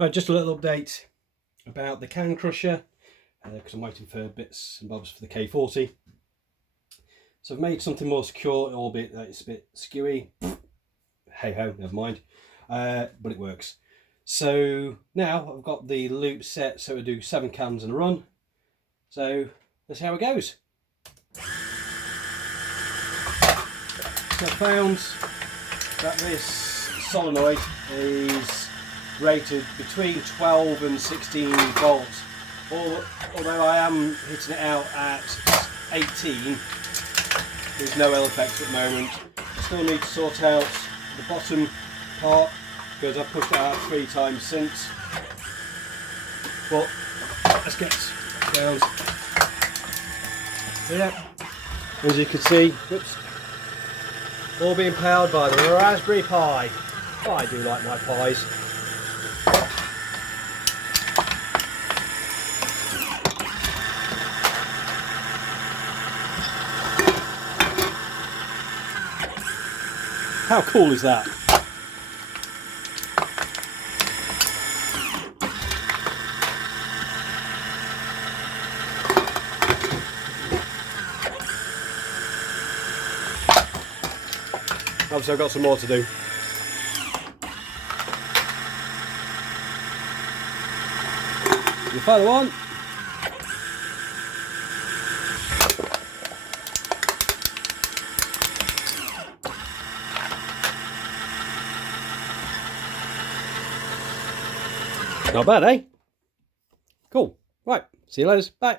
Right, just a little update about the can crusher, because I'm waiting for bits and bobs for the K40. So I've made something more secure, albeit that it's a bit skewy. Hey ho, never mind. But it works. So now I've got the loop set so it'll do 7 cans in a run. So let's see how it goes. So I found that this solenoid is rated between 12 and 16 volts. Although I am hitting it out at 18, there's no L effect at the moment. I still need to sort out the bottom part because I've pushed it out 3 times since. But let's get down. Yeah, as you can see, whoops, all being powered by the Raspberry Pi. I do like my pies. How cool is that? Obviously I've got some more to do. The final one. Not bad, eh? Cool. Right, see you later. Bye.